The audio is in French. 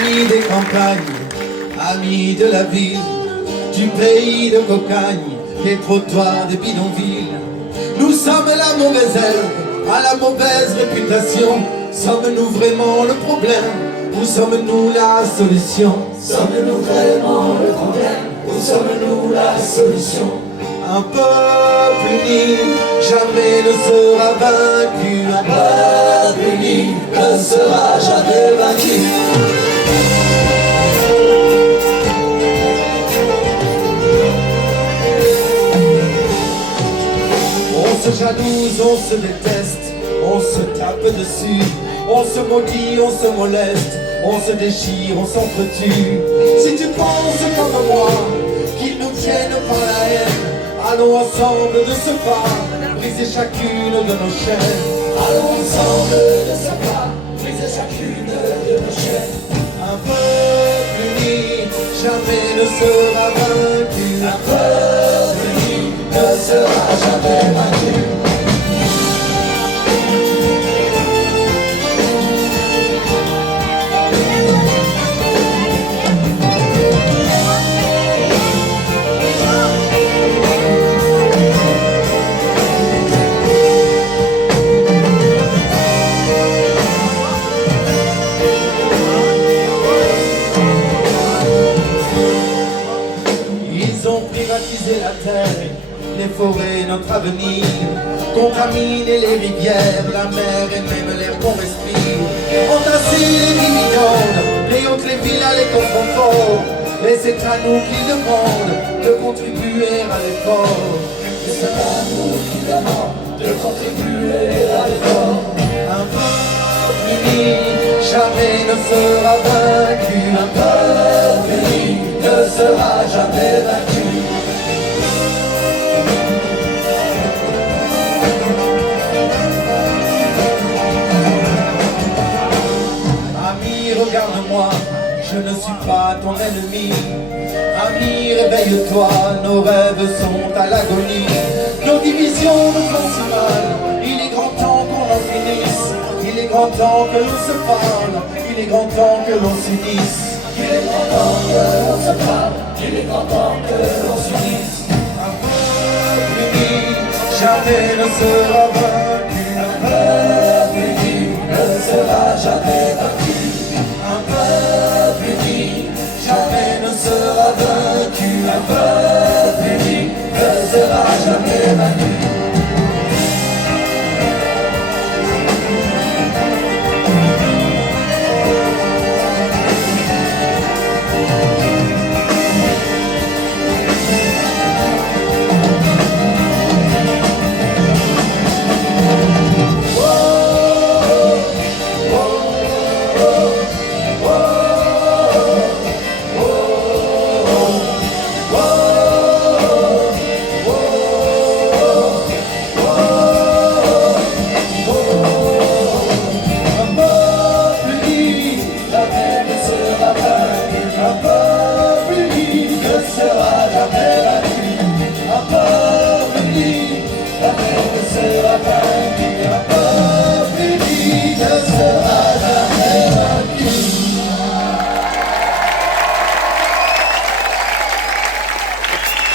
Amis des campagnes, amis de la ville, du pays de cocagne, des trottoirs des bidonvilles. Nous sommes la mauvaise herbe, à la mauvaise réputation. Sommes-nous vraiment le problème, ou sommes-nous la solution? Sommes-nous vraiment le problème, ou sommes-nous la solution? Un peuple uni jamais ne sera vaincu. Un peuple uni ne sera jamais vaincu. On se jalouse, on se déteste, on se tape dessus, on se maudit, on se moleste, on se déchire, on s'entretue. Si tu penses comme moi qu'ils nous tiennent par la haine, allons ensemble de ce pas, briser chacune de nos chaînes. Allons ensemble de ce pas, briser chacune de nos chaînes. Un peuple uni jamais ne sera vaincu. Un peuple uni ne sera jamais vaincu. La terre, les forêts, notre avenir, contaminer les rivières, la mer et même l'air qu'on respire, entasser les dividendes, les hautes, les villas, les coffres forts, et c'est à nous qu'ils demandent de contribuer à l'effort. Et c'est à nous qu'ils demandent de contribuer à l'effort. Un peuple uni jamais ne sera vaincu. Un peuple uni ne sera jamais vaincu. Regarde-moi, je ne suis pas ton ennemi. Ami, réveille-toi, nos rêves sont à l'agonie. Nos divisions nous font si mal, il est grand temps qu'on en finisse. Il est grand temps que l'on se parle, il est grand temps que l'on s'unisse. Il est grand temps que l'on se parle, il est grand temps que l'on s'unisse. Un peuple uni jamais ne sera vaincu. Un peuple uni ne sera jamais vaincu. Un peuple uni jamais ne sera vaincu. Un peuple uni ne sera jamais vaincu. Un peuple uni, la mer ne sera vaincu.